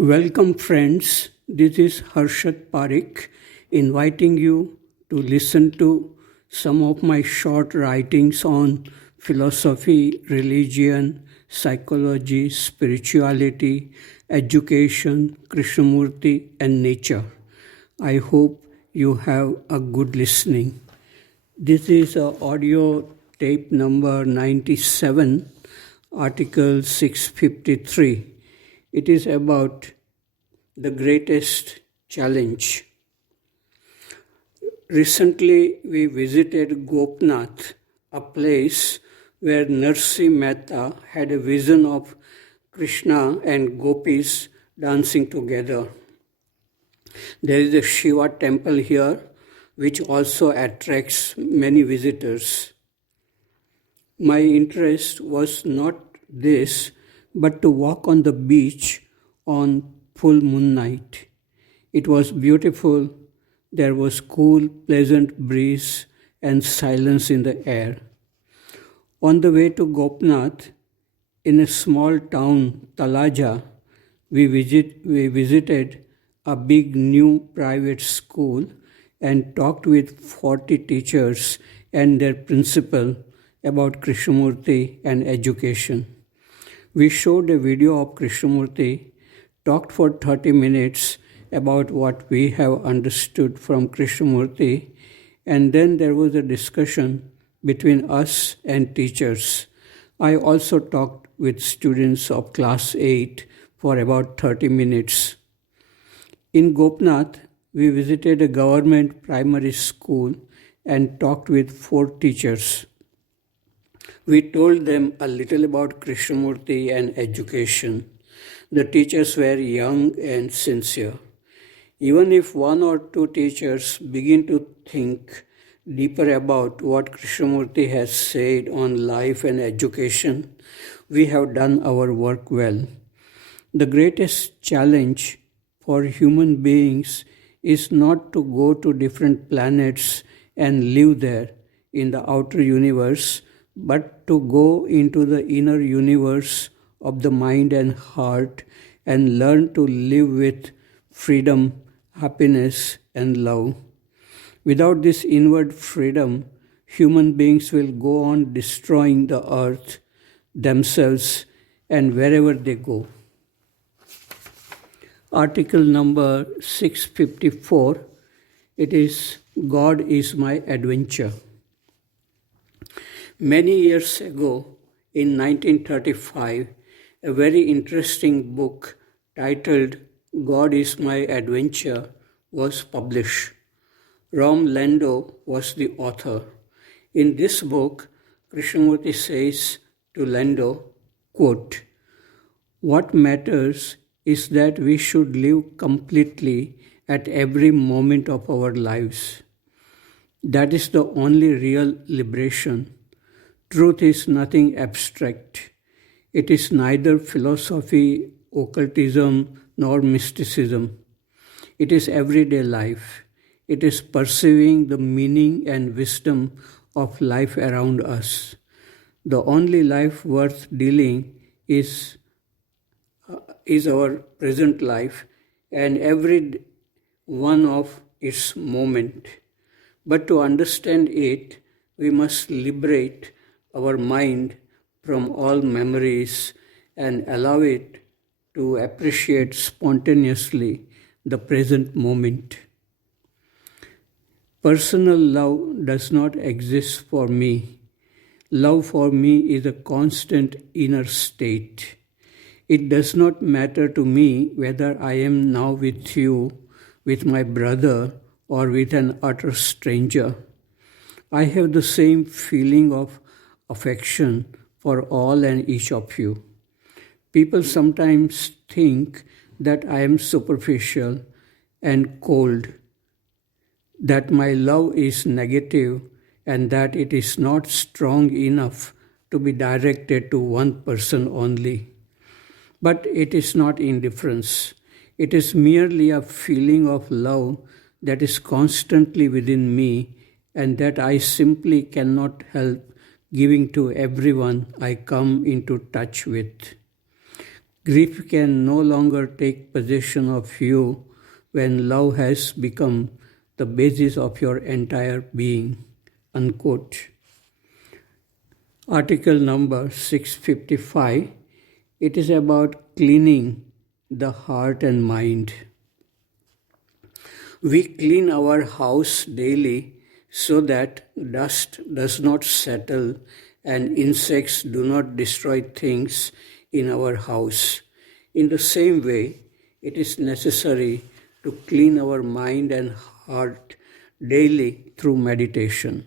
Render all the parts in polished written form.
Welcome, friends. This is Harshad Parik inviting you to listen to some of my short writings on philosophy, religion, psychology, spirituality, education, Krishnamurti, and nature. I hope you have a good listening. This is audio tape number 97, article 653. It is about the greatest challenge. Recently, we visited Gopnath, a place where Narsi Mehta had a vision of Krishna and gopis dancing together. There is a Shiva temple here, which also attracts many visitors. My interest was not this, but to walk on the beach on full moon night. It was beautiful. There was cool, pleasant breeze and silence in the air. On the way to Gopnath, in a small town, Talaja, we visited a big new private school and talked with 40 teachers and their principal about Krishnamurti and education. We showed a video of Krishnamurti, talked for 30 minutes about what we have understood from Krishnamurti, and then there was a discussion between us and teachers. I also talked with students of class 8 for about 30 minutes. In Gopnath, we visited a government primary school and talked with 4 teachers. We told them a little about Krishnamurti and education. The teachers were young and sincere. Even if 1 or 2 teachers begin to think deeper about what Krishnamurti has said on life and education, we have done our work well. The greatest challenge for human beings is not to go to different planets and live there in the outer universe, but to go into the inner universe of the mind and heart and learn to live with freedom, happiness, and love. Without this inward freedom, human beings will go on destroying the earth, themselves, and wherever they go. Article number 654, it is God is my adventure. Many years ago, in 1935, a very interesting book titled God is My Adventure was published. Ram Lando was the author. In this book, Krishnamurti says to Lando, quote, "What matters is that we should live completely at every moment of our lives. That is the only real liberation. Truth is nothing abstract. It is neither philosophy, occultism, nor mysticism. It is everyday life. It is perceiving the meaning and wisdom of life around us. The only life worth dealing is our present life and every one of its moment. But to understand it, we must liberate our mind from all memories and allow it to appreciate spontaneously the present moment. Personal love does not exist for me. Love for me is a constant inner state. It does not matter to me whether I am now with you, with my brother, or with an utter stranger. I have the same feeling of affection for all and each of you. People sometimes think that I am superficial and cold, that my love is negative, and that it is not strong enough to be directed to one person only. But it is not indifference. It is merely a feeling of love that is constantly within me and that I simply cannot help giving to everyone I come into touch with. Grief can no longer take possession of you when love has become the basis of your entire being. Unquote. Article number 655. It is about cleaning the heart and mind. We clean our house daily so that dust does not settle and insects do not destroy things in our house. In the same way, it is necessary to clean our mind and heart daily through meditation.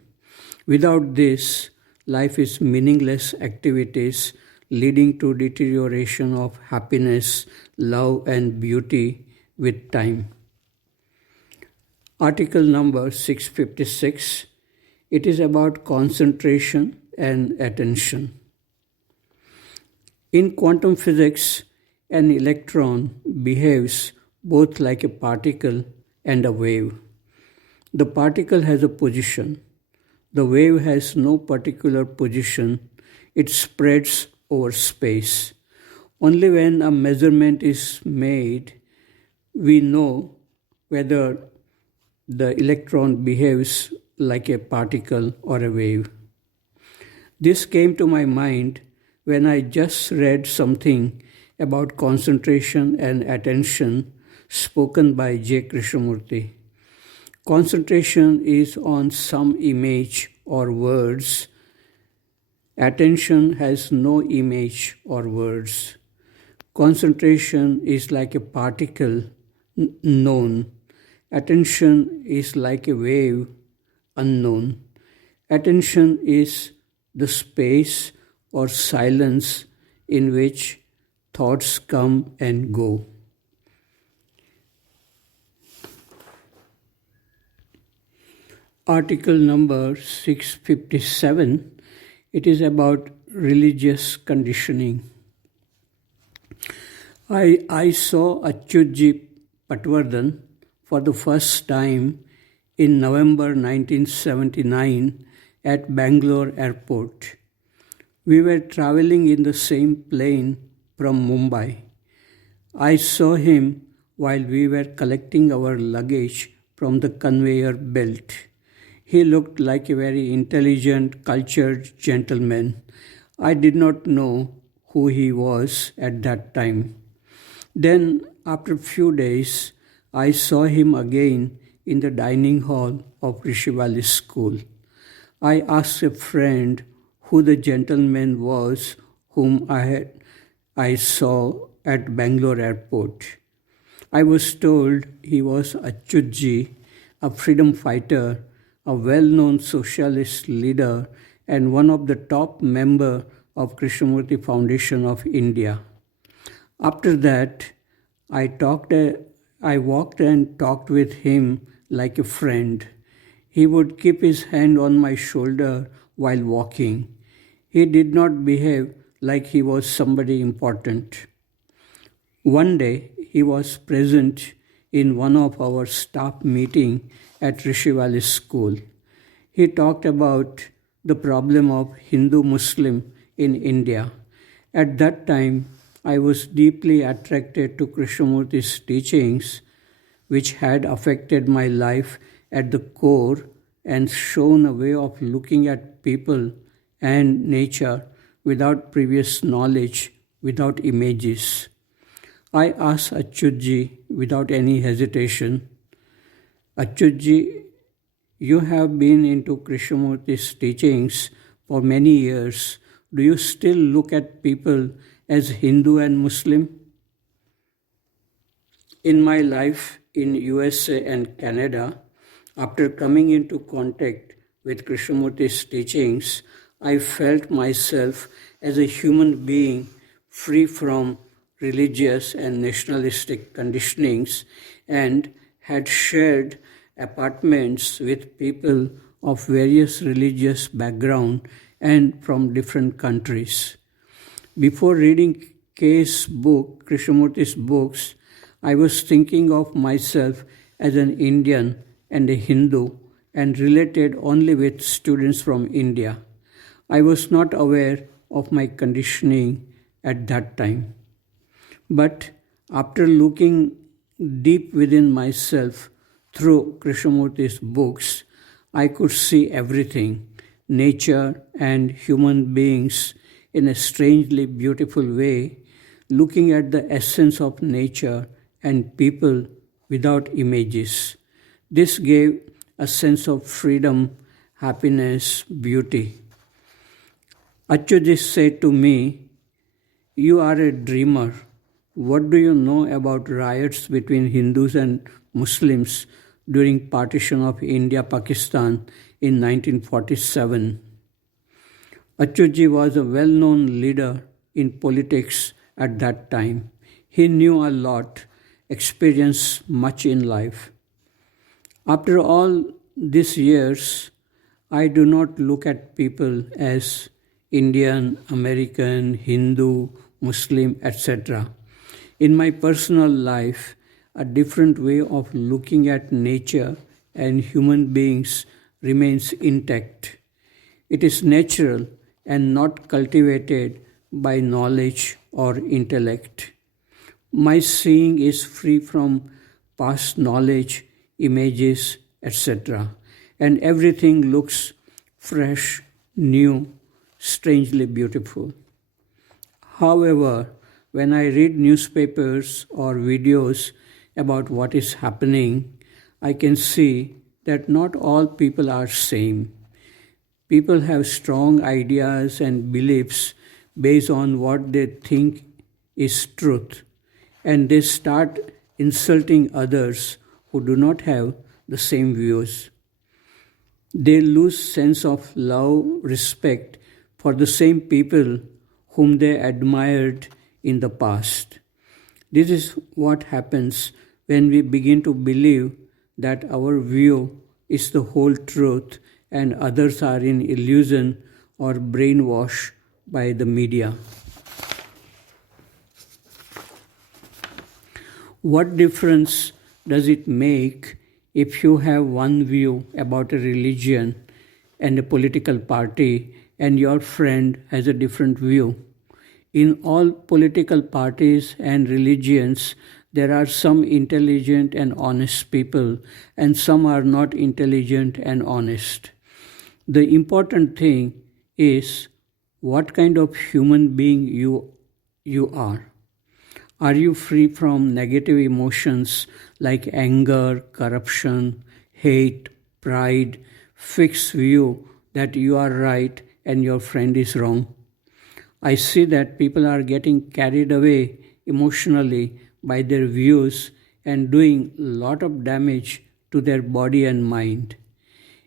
Without this, life is meaningless activities leading to deterioration of happiness, love, and beauty with time. Article number 656. It is about concentration and attention. In quantum physics, an electron behaves both like a particle and a wave. The particle has a position. The wave has no particular position. It spreads over space. Only when a measurement is made, we know whether the electron behaves like a particle or a wave. This came to my mind when I just read something about concentration and attention spoken by J. Krishnamurti. Concentration is on some image or words. Attention has no image or words. Concentration is like a particle, known. Attention is like a wave, unknown. Attention is the space or silence in which thoughts come and go. Article number 657. It is about religious conditioning. I saw Achyutji Patwardhan for the first time in November 1979 at Bangalore airport. We were traveling in the same plane from Mumbai. I saw him while we were collecting our luggage from the conveyor belt. He looked like a very intelligent, cultured gentleman. I did not know who he was at that time. Then, after a few days, I saw him again in the dining hall of Rishi Valley School. I asked a friend who the gentleman was whom I saw at Bangalore airport. I was told he was Achyutji, a freedom fighter, a well-known socialist leader, and one of the top members of Krishnamurti Foundation of India. After that, I walked and talked with him like a friend. He would keep his hand on my shoulder while walking. He did not behave like he was somebody important. One day, he was present in one of our staff meetings at Rishi Valley School. He talked about the problem of Hindu-Muslim in India. At that time, I was deeply attracted to Krishnamurti's teachings, which had affected my life at the core and shown a way of looking at people and nature without previous knowledge, without images. I asked Achyutji without any hesitation, Achyutji, you have been into Krishnamurti's teachings for many years. Do you still look at people as Hindu and Muslim? In my life in USA and Canada, after coming into contact with Krishnamurti's teachings, I felt myself as a human being free from religious and nationalistic conditionings and had shared apartments with people of various religious background and from different countries. Before reading K.'s book, Krishnamurti's books, I was thinking of myself as an Indian and a Hindu and related only with students from India. I was not aware of my conditioning at that time. But after looking deep within myself through Krishnamurti's books, I could see everything, nature and human beings, in a strangely beautiful way, looking at the essence of nature and people without images. This gave a sense of freedom, happiness, beauty. Achyuti said to me, "You are a dreamer. What do you know about riots between Hindus and Muslims during partition of India-Pakistan in 1947? Achyuti was a well-known leader in politics at that time. He knew a lot, experienced much in life. After all these years, I do not look at people as Indian, American, Hindu, Muslim, etc. In my personal life, a different way of looking at nature and human beings remains intact. It is natural and not cultivated by knowledge or intellect. My seeing is free from past knowledge, images, etc. And everything looks fresh, new, strangely beautiful. However, when I read newspapers or videos about what is happening, I can see that not all people are same. People have strong ideas and beliefs based on what they think is truth, and they start insulting others who do not have the same views. They lose sense of love, respect for the same people whom they admired in the past. This is what happens when we begin to believe that our view is the whole truth and others are in illusion or brainwashed by the media. What difference does it make if you have one view about a religion and a political party and your friend has a different view? In all political parties and religions, there are some intelligent and honest people, and some are not intelligent and honest. The important thing is what kind of human being you are. Are you free from negative emotions like anger, corruption, hate, pride, fixed view that you are right and your friend is wrong? I see that people are getting carried away emotionally by their views and doing a lot of damage to their body and mind.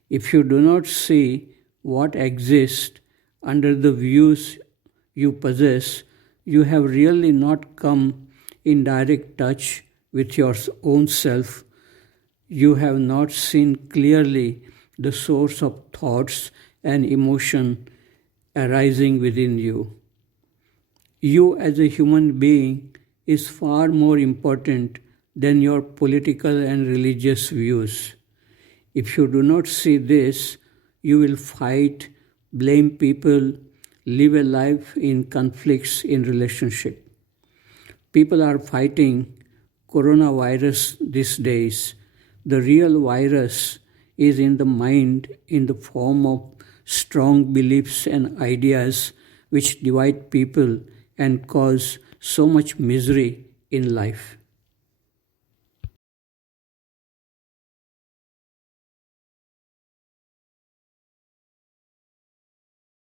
If you do not see what exists under the views you possess, you have really not come in direct touch with your own self. You have not seen clearly the source of thoughts and emotion arising within you. You as a human being is far more important than your political and religious views. If you do not see this, you will fight, blame people, live a life in conflicts in relationship. People are fighting coronavirus these days. The real virus is in the mind in the form of strong beliefs and ideas which divide people and cause so much misery in life.